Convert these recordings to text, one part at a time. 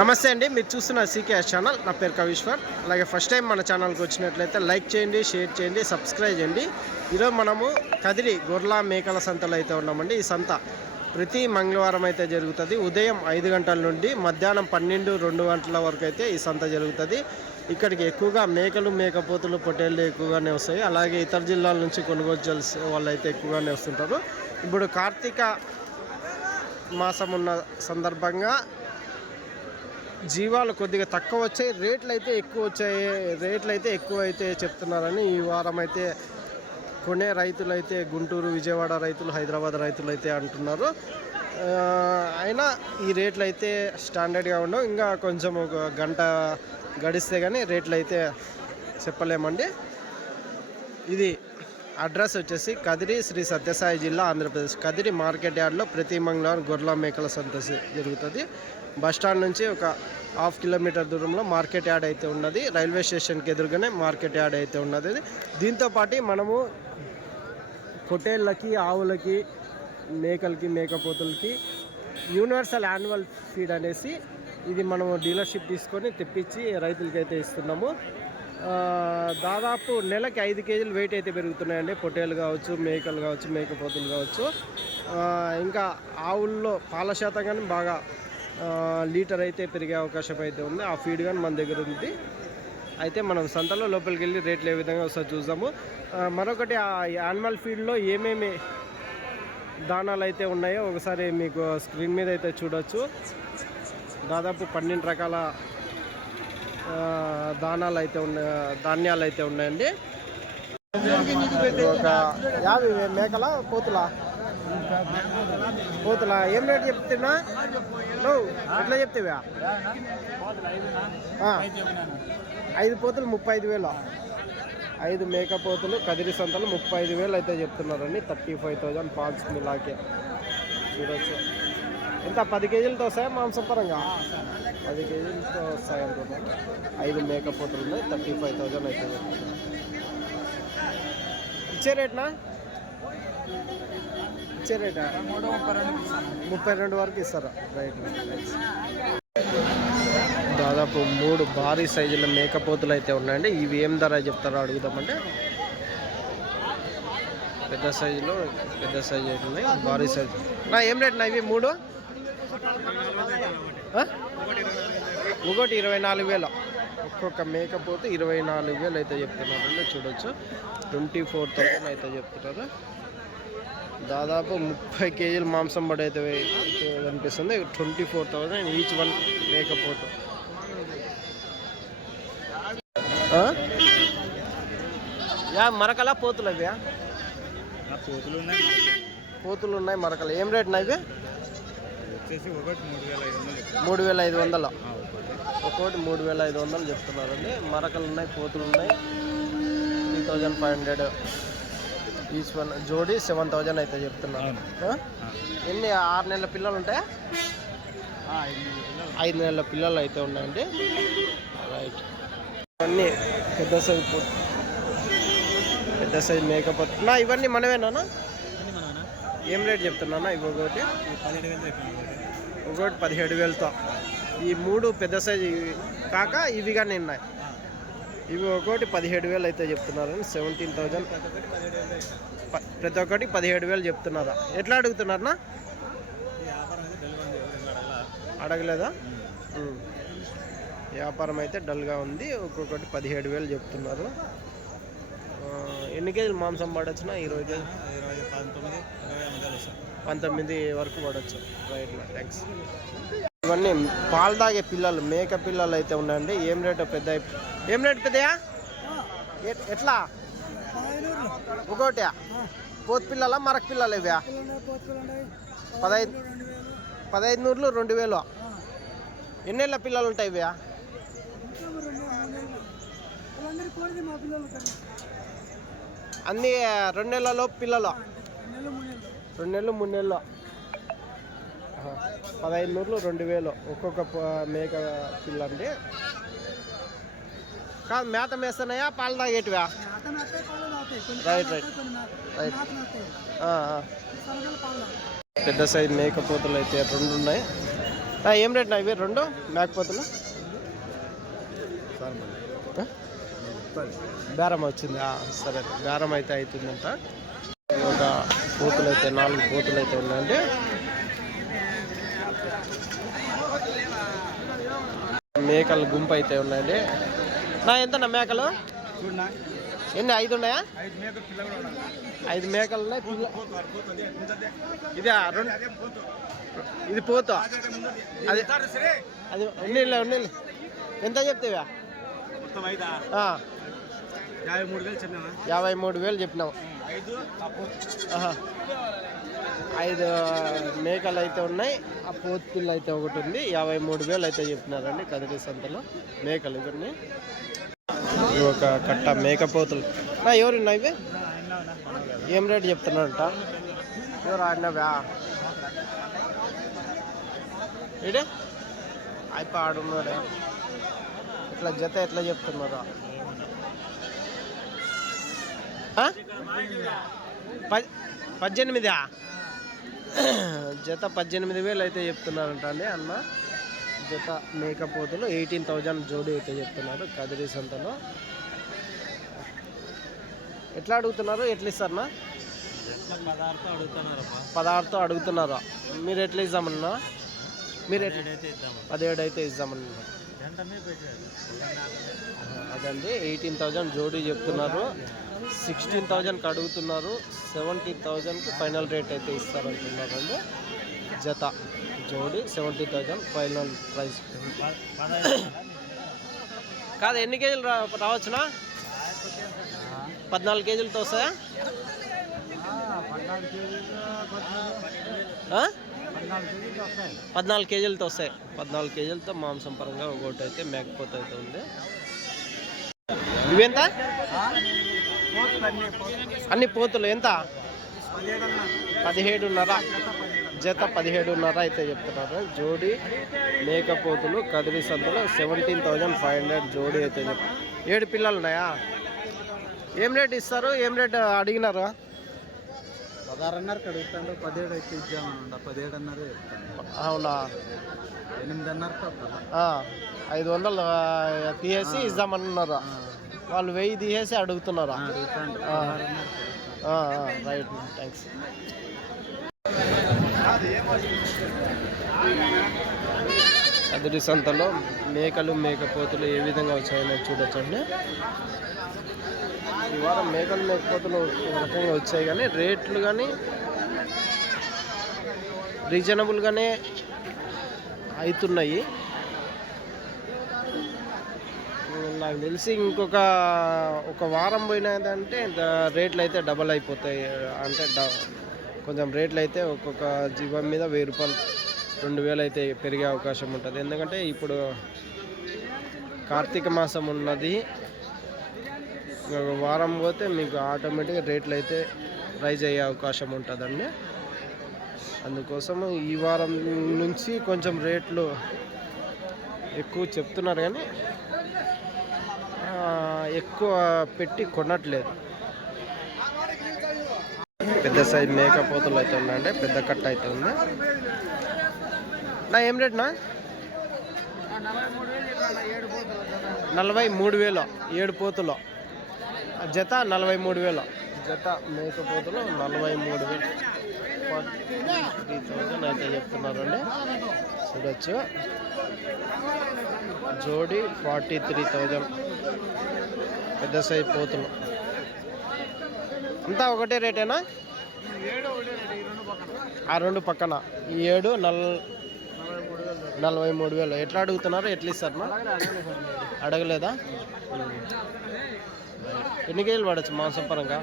నమస్తే అండి, మీరు చూస్తున్న సీకేఎస్ ఛానల్. నా పేరు కవీశ్వర్. అలాగే ఫస్ట్ టైం మన ఛానల్కి వచ్చినట్లయితే లైక్ చేయండి, షేర్ చేయండి, సబ్స్క్రైబ్ చేయండి. ఈరోజు మనము కదిరి గొర్రెల మేకల సంతలో అయితే ఉన్నామండి. ఈ సంత ప్రతి మంగళవారం అయితే జరుగుతుంది. ఉదయం 5 గంటల నుండి మధ్యాహ్నం 12-2 గంటల వరకు అయితే ఈ సంత జరుగుతుంది. ఇక్కడికి ఎక్కువగా మేకలు, మేకపోతులు, పొట్టేళ్ళు ఎక్కువగానే వస్తాయి. అలాగే ఇతర జిల్లాల నుంచి కొనుగోలు చేసే వాళ్ళు అయితే ఎక్కువగానే వస్తుంటారు. ఇప్పుడు కార్తీక మాసం ఉన్న సందర్భంగా జీవాలు కొద్దిగా తక్కువ వచ్చాయి, రేట్లు అయితే ఎక్కువ అయితే చెప్తున్నారని ఈ వారం అయితే కొనే రైతులు అయితే గుంటూరు, విజయవాడ రైతులు, హైదరాబాద్ రైతులు అయితే అంటున్నారు. అయినా ఈ రేట్లు అయితే స్టాండర్డ్గా ఉండవు. ఇంకా కొంచెం ఒక గంట గడిస్తే కానీ రేట్లు అయితే చెప్పలేమండి. ఇది అడ్రస్ వచ్చేసి కదిరి, శ్రీ సత్యసాయి జిల్లా, ఆంధ్రప్రదేశ్. కదిరి మార్కెట్ యార్డ్లో ప్రతి మంగళవారం గొర్రెల మేకల సంత జరుగుతుంది. బస్టాండ్ నుంచి ఒక 1/2 కిలోమీటర్ దూరంలో మార్కెట్ యార్డ్ అయితే ఉన్నది. రైల్వే స్టేషన్కి ఎదురుగానే మార్కెట్ యార్డ్ అయితే ఉన్నది. దీంతోపాటు మనము పొట్టేళ్ళకి, ఆవులకి, మేకలకి, మేకపోతులకి యూనివర్సల్ యాన్యువల్ ఫీడ్ అనేసి ఇది మనము డీలర్షిప్ తీసుకొని తెప్పించి రైతులకి అయితే ఇస్తున్నాము. దాదాపు నెలకి 5 కేజీలు వెయిట్ అయితే పెరుగుతున్నాయండి. పొట్టేలు కావచ్చు, మేకలు కావచ్చు, మేకపోతులు కావచ్చు. ఇంకా ఆవుల్లో పాల శాతం కానీ బాగా లీటర్ అయితే పెరిగే అవకాశం అయితే ఉంది. ఆ ఫీడ్ కానీ మన దగ్గర ఉంది. అయితే మనం సంతలో లోపలికి వెళ్ళి రేట్లు ఏ విధంగా వస్తాయో చూద్దాము. మరొకటి, ఆ యానిమల్ ఫీడ్లో ఏమేమి దానాలు అయితే ఉన్నాయో ఒకసారి మీకు స్క్రీన్ మీద అయితే చూడవచ్చు. దాదాపు 12 రకాల ధాన్యాలు అయితే ఉన్నాయండి. ఒక 50 మేకల పోతులా ఏం రేటు చెప్తున్నా? నువ్వు ఎట్లా చెప్తావా? 5 పోతులు 35,000. 5 మేకపోతులు కదిరి సంతలు 35,000 అయితే చెప్తున్నారండి. 35,000 పాల్స్ మిలాకే చూడవచ్చు. ఎంత 10 కేజీలతో వస్తాయా మాంసం పరంగా? 10 కేజీలతో వస్తాయి అనుకుంటాను. 5 మేకపోతులు ఉన్నాయి. 35,000 అయితే చెప్తున్నారు. ఇచ్చే రేట్నా? ఇచ్చే రేటా 32 వరకు ఇస్తారా? రైట్. దాదాపు 3 భారీ సైజుల మేకపోతులు అయితే ఉన్నాయండి. ఇవి ఏం ధర చెప్తారో అడుగుదామంటే, పెద్ద సైజు అయితే ఉన్నాయి. భారీ సైజు ఏం రేట్ నా ఇవి? 3 ఒకటి 24,000. ఒక్కొక్క మేకపోతు 24,000 అయితే చెప్తున్నారండి. చూడవచ్చు. 24,000 అయితే చెప్తున్నారు. దాదాపు 30 కేజీలు మాంసం పడి అయితే కనిపిస్తుంది. 24,000 ఈచ్ వన్ మేకపోతు. మరకలా పోతులు అవి? పోతులు ఉన్నాయి, మరకలు. ఏం రేట్ నా ఇవి? 3,500. ఒక్కోటి 3,500 చెప్తున్నారండి. మరకలు ఉన్నాయి, పోతులు ఉన్నాయి. 3,500 ఈచ్ వన్. జోడీ 7,000 అయితే చెప్తున్నారు. ఎన్ని 6 నెలల పిల్లలు ఉంటాయా? 5 నెలల పిల్లలు అయితే ఉన్నాయండి. రైట్. ఇవన్నీ పెద్ద సైజ్ మేకపోతు. ఇవన్నీ మనమేనా? ఏం రేట్ చెప్తున్నా? ఇవి ఒకటి 17,000తో. ఈ 3 పెద్ద సైజు కాక ఇవి కానీ ఉన్నాయి. ఇవి ఒకటి 17,000 అయితే చెప్తున్నారు. 17,000. ప్రతి ఒక్కటి 17,000 చెప్తున్నారా? ఎట్లా అడుగుతున్నారనా? అడగలేదా? వ్యాపారం అయితే డల్గా ఉంది. ఒక్కొక్కటి 17,000 చెప్తున్నారు. ఎన్ని కేజీలు మాంసం పడవచ్చునా? 20 కేజీలు, 19 వరకు పడవచ్చు. రైట్. థ్యాంక్స్. ఇవన్నీ పాలు తాగే పిల్లలు, మేక పిల్లలు అయితే ఉన్నాయండి. ఏం రేటు పెద్దయా? ఎట్లా ఒకటి? పోతు పిల్లలా, మరక పిల్లలు ఇవ్యా? 15,000, 2,000. ఎన్నేళ్ళ పిల్లలు ఉంటాయి ఇవ్యా? అన్నీ 2 నెలల పిల్లలు. 2 నెలలు 3 నెలలు. 15,000, 2,000 ఒక్కొక్క మేక పిల్ల అండి. కాదు, మేత మేస్తున్నాయా, పాలు తాగేటివా? రైట్. పెద్ద సైజు మేకపోతులు అయితే 2 ఉన్నాయి. ఏం రేట్ నా ఇవి రెండు మేకపోతులు? బేరం వచ్చింది. సరే, బేరం అయితే అవుతుందంట. ఒక పోతులు అయితే 4 పోతులు అయితే ఉన్నాయండి. మేకల గుంపు అయితే ఉన్నాయండి. నా ఎంతన్నా మేకలు? ఎన్ని 5 ఉన్నాయా? 5 మేకలు ఉన్నాయి. ఇది ఇది పోత అది అది ఉన్నీళ్ళు ఎంత చెప్తావా? 53,000 చెప్పినావు. 5 మేకలు అయితే ఉన్నాయి. ఆ పోతు పిల్ల అయితే ఒకటి ఉంది. 53,000 అయితే చెప్తున్నారండి కదిరి సంతలో మేకలు ఇవన్నీ. ఒక కట్ట మేకపోతులు ఎవరున్నా ఇవి? ఏం రేటు చెప్తున్నారంట? ఎవరు ఆడినవా? ఇడే అయిపో ఆడున్నాడు. ఇట్లా జత ఎట్లా చెప్తున్నారు? 18 జత 18,000 అయితే చెప్తున్నారంట అండి అన్న. జత మేకపోతులు 18,000 జోడి అయితే చెప్తున్నారు కదిరి సంతలో. ఎట్లా అడుగుతున్నారు? ఎట్లా ఇస్తారన్నా? 16తో అడుగుతున్నారా? మీరు ఎట్లా ఇద్దామన్నా? మీరు 17 అయితే ఇద్దామన్నా. అదండి 18,000 జోడీ చెప్తున్నారు. 16,000కి అడుగుతున్నారు. 17,000కి ఫైనల్ రేట్ అయితే ఇస్తారంటున్నారండి. జత జోడీ 70,000 ఫైనల్ ప్రైస్. కాదు, ఎన్ని కేజీలు రావచ్చునా? 14 కేజీలతో వస్తాయా? 14 కేజీలతో వస్తాయి. 14 కేజీలతో మాంసం పరంగా ఒకటి అయితే మేకపోతే అయితే ఉంది. ఇవెంత? అన్ని పోతులు ఎంత? 17.5 జత 17.5 అయితే చెప్తున్నారు. జోడీ మేకపోతులు కదిరి సంతలో 17,500 జోడీ అయితే చెప్తారు. 7 పిల్లలు ఉన్నాయా? ఏం రేట్ ఇస్తారు? ఏం రేట్ అడిగినారు? 16.5కి అడుగుతాడు. 17 అయితే ఇద్దామన్నా. 17.5 అవునా? 8.5 500 తీసేసి ఇద్దామన్నారు. వాళ్ళు 1000 తీసేసి అడుగుతున్నారు. Right, thanks. కదిరి సంతలో మేకలు మేకపోతులు ఏ విధంగా వచ్చాయని చూడొచ్చండి. ఈ వారం మేకలు మేకపోతులు రకంగా వచ్చాయి, కానీ రేట్లు కానీ రీజనబుల్గానే అవుతున్నాయి. నాకు తెలిసి ఇంకొక వారం పోయినదంటే రేట్లు అయితే డబల్ అయిపోతాయి. అంటే కొంచెం రేట్లు అయితే ఒక్కొక్క జీవం మీద 1000 రూపాయలు 2,000 అయితే పెరిగే అవకాశం ఉంటుంది. ఎందుకంటే ఇప్పుడు కార్తీక మాసం ఉన్నది. వారం పోతే మీకు ఆటోమేటిక్గా రేట్లు అయితే రైజ్ అయ్యే అవకాశం ఉంటుందండి. అందుకోసము ఈ వారం నుంచి కొంచెం రేట్లు ఎక్కువ చెప్తున్నారు, కానీ ఎక్కువ పెట్టి కొనట్లేదు. పెద్ద సైజ్ మేకపోతులు అయితే ఉన్నాయండి. పెద్ద కట్ట అయితే ఉంది. నా ఏం రేట్నా? 43,000 7 పోతులు. జత 43,000 జత మేకపోతులు 43,000 43,000 అయితే చెప్తున్నారండి. చూడొచ్చు. జోడి 43,000 పెద్ద సైజ్ పోతులు. అంతా ఒకటే రేటేనా? ఆ 2 పక్కన ఈ 7 43,000. ఎట్లా అడుగుతున్నారు? ఎట్లా ఇస్తారు? అడగలేదా? ఎన్ని కేజీలు పడవచ్చు మాంసం పరంగా?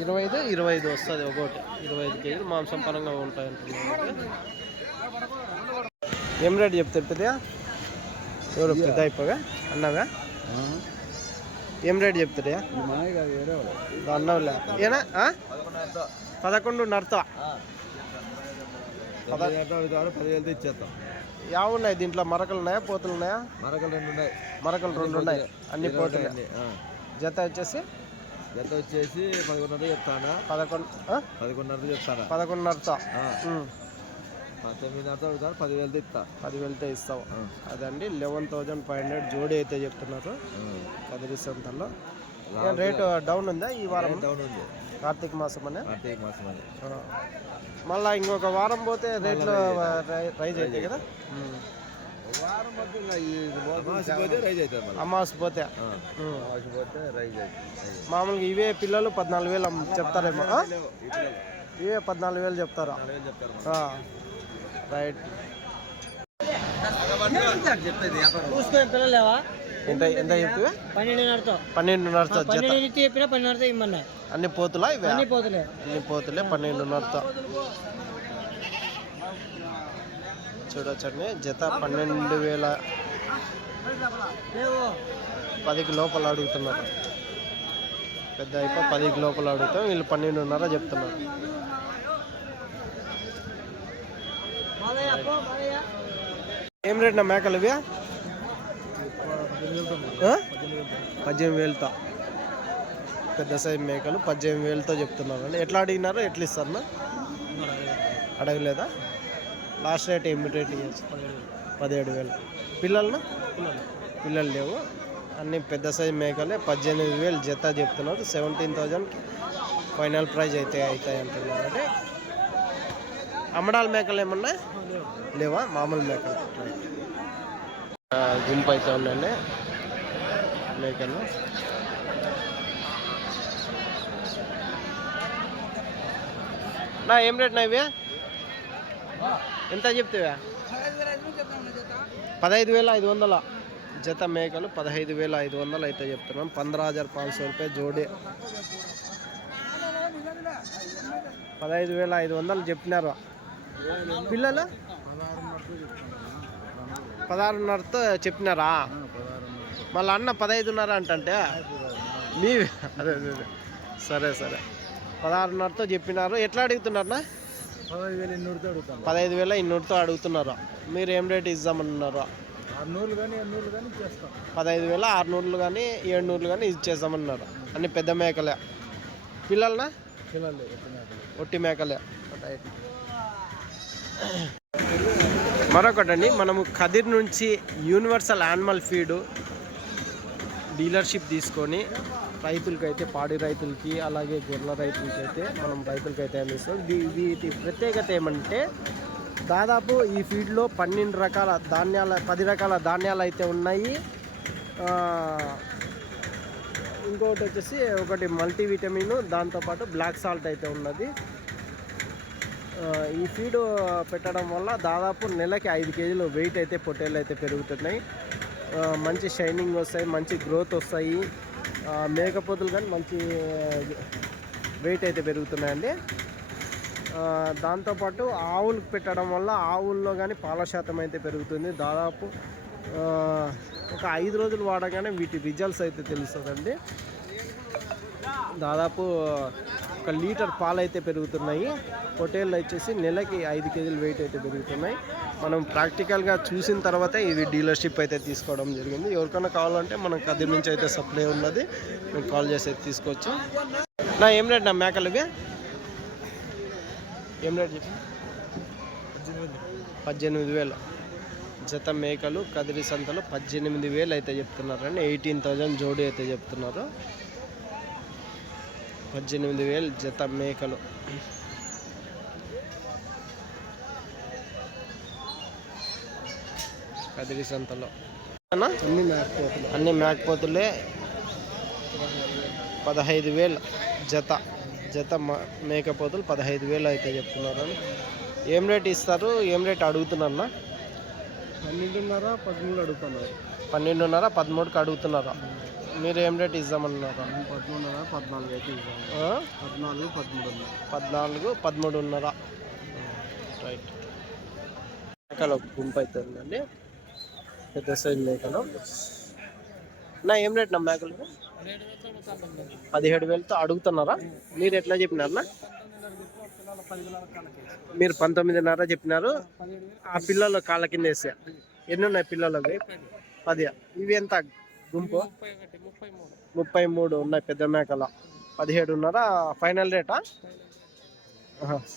25 వస్తుంది ఒకటి. 25 కేజీలు మాంసం పరంగా ఉంటాయి అంటున్నారు. ఏం రేట్ చెప్తారు పెద్దగా? ఎవరు పెద్ద అయిపోగా అన్నగా? ఏం రేట్ చెప్తారు? అన్నవులే ఏనా? 11.5 10,000 ఇచ్చేస్తాం. యా ఉన్నాయి దీంట్లో? మరకలు ఉన్నాయా? పోతులు ఉన్నాయా? మరకలు 2 ఉన్నాయి. మరకలు 2 ఉన్నాయి. అన్ని పోతులు. జత వచ్చేసి 11.5 చెప్తానా? 11.5 చెప్తానా? 11.5తో 9,500 అడుగుతారు, 10,000 ఇస్తా. 10,000తో ఇస్తావు. అదండి 11,500 జోడీ అయితే చెప్తున్నారు కదిరి సంతల్లో. రేటు డౌన్ ఉందా ఈ వారం? డౌన్ ఉంది, కార్తీక మాసం అనే. కార్తీక మాసం అని. మళ్ళీ ఇంకొక వారం పోతే రేట్లు రైజ్ అవుతాయి కదా. వారం పోతే రైజ్ అవుతుంది. అమావాస్య పోతే పోతే రైజ్ అవుతుంది. మామూలుగా ఇవే పిల్లలు 14,000 చెప్తారేమో. ఇవే 14,000 చెప్తారా? రైట్. ఎంత ఎంత చెప్తే? 12,500 ఇమ్మన్నా. అన్ని పోతులా ఇవే? అన్ని పోతులే. అన్ని పోతులే 12,500. చూడొచ్చండి, జత 12,000 10కి లోపల అడుగుతున్నారు. పెద్ద అయిపో 10కి లోపల అడుగుతాం, వీళ్ళు 12,500 చెప్తున్నారు. ఏం రేట్ నా మేకలు ఇవి? 18,000తో పెద్ద సైజ్ మేకలు 18,000తో చెప్తున్నారు అండి. ఎట్లా అడిగినారో ఎట్లా ఇస్తారు? అడగలేదా? లాస్ట్ రేట్ ఏమి రేట్ ఇవ్వచ్చు? 17,000. పిల్లలు లేవు. అన్ని పెద్ద సైజ్ మేకలే 18,000 జత చెప్తున్నారు. 17,000కి ఫైనల్ ప్రైజ్ అయితే అవుతాయి అంటున్నారు. అంటే అమ్మడాల మేకలు ఏమన్నా లేవా? మామూలు మేకలు గుంపు అయితే ఉందండి మేకలు. నా ఏం రేట్ నా ఇవి? ఎంత చెప్తావా? 15,500 జత మేకలు 15,500 అయితే చెప్తున్నాం. 15,500 రూపాయ జోడి. 15,500 చెప్పినారు. పిల్లలు 16,500తో చెప్పినారా? మళ్ళీ అన్న 15,500 అంటే మీ అదే సరే 16,500తో చెప్పినారు. ఎట్లా అడుగుతున్నారన్నా? 15,200తో అడుగుతున్నారు. మీరు ఏం రేట్ ఇద్దామన్నారు? 15,600 కానీ 700 కానీ ఇచ్చేస్తామన్నారు. అన్ని పెద్ద మేకలే. పిల్లలనా? ఒట్టి మేకలే. మరొకటండి, మనము కదిర్ నుంచి యూనివర్సల్ యానిమల్ ఫీడ్ డీలర్షిప్ తీసుకొని రైతులకైతే, పాడి రైతులకి అలాగే గొర్రెల రైతులకి అయితే మనం రైతులకైతే అందిస్తాం. వీటి ప్రత్యేకత ఏమంటే దాదాపు ఈ ఫీడ్లో 12 రకాల ధాన్యాల 10 రకాల ధాన్యాలు అయితే ఉన్నాయి. ఇంకొకటి వచ్చేసి ఒకటి మల్టీవిటమిన్, దాంతోపాటు బ్లాక్ సాల్ట్ అయితే ఉన్నది. ఈ ఫీడ్ పెట్టడం వల్ల దాదాపు నెలకి 5 కేజీలు వెయిట్ అయితే పొట్టేళ్ళు అయితే పెరుగుతున్నాయి. మంచి షైనింగ్ వస్తాయి, మంచి గ్రోత్ వస్తాయి. మేకపోతులు కానీ మంచి వెయిట్ అయితే పెరుగుతున్నాయండి. దాంతోపాటు ఆవులకు పెట్టడం వల్ల ఆవుల్లో కానీ పాల శాతం అయితే పెరుగుతుంది. దాదాపు ఒక 5 రోజులు వాడగానే వీటి రిజల్ట్స్ అయితే తెలుస్తుందండి. దాదాపు 1 లీటర్ పాలు అయితే పెరుగుతున్నాయి. పొట్టేళ్ళు వచ్చేసి నెలకి 5 కేజీలు వెయిట్ అయితే పెరుగుతున్నాయి. మనం ప్రాక్టికల్గా చూసిన తర్వాత ఇది డీలర్షిప్ అయితే తీసుకోవడం జరిగింది. ఎవరికైనా కావాలంటే మనం కదిరి నుంచి అయితే సప్లై ఉన్నది, మేము కాల్ చేసి అయితే తీసుకోవచ్చు. నా ఏం రేట్ నా మేకలు ఇవి? ఏం రేట్ చెప్పి? 18,000 జత మేకలు కదిరి సంతలో 18,000 అయితే చెప్తున్నారండి. 18,000 జోడీ అయితే చెప్తున్నారు. 18,000 జత మేకలు. కదిరి సంతలో అన్ని మేకపోతులే 15,000 జత మేకపోతులు 15,000 అయితే చెప్తున్నారు. ఏం రేట్ ఇస్తారు? ఏం రేట్ అడుగుతున్నారన్నా? 12,500, 13 అడుగుతున్నారు. 12,500, 13కి అడుగుతున్నారా? మీరు ఏం రేట్ ఇద్దామన్నారు? 13,500, 14 అయితే ఇద్దాం. 14, 13,500. రైట్. మేకలు గుంపు అయితే ఉందండి, పెద్ద సైజ్ మేకలు. నా ఏం రేట్ నా మేకలు? 17,000తో అడుగుతున్నారా? మీరు ఎట్లా చెప్పినారన్నా? మీరు 19,500 చెప్పినారు. ఆ పిల్లలు కాళ్ళ కింద వేసా ఎన్ని ఉన్నాయి పిల్లలు? 10. ఇవి ఎంత గుంపు? 33 ఉన్నాయి పెద్ద మేకల. 17,500 ఫైనల్ రేటా?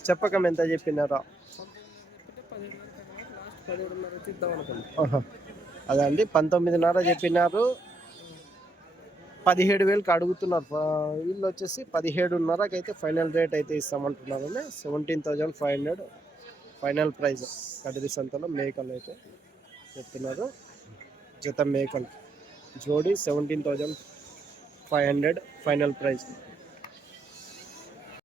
చెప్పకం ఎంత చెప్పినారా? అదే అండి 19.5 చెప్పినారు, 17,000కి అడుగుతున్నారు. వీళ్ళు వచ్చేసి 17.5కి అయితే ఫైనల్ రేట్ అయితే ఇస్తామంటున్నారు. 17,500 ఫైనల్ ప్రైస్ కదిరి సంతలో మేకలు అయితే చెప్తున్నారు. జత మేకలు జోడి 17,500 ఫైనల్ ప్రైస్.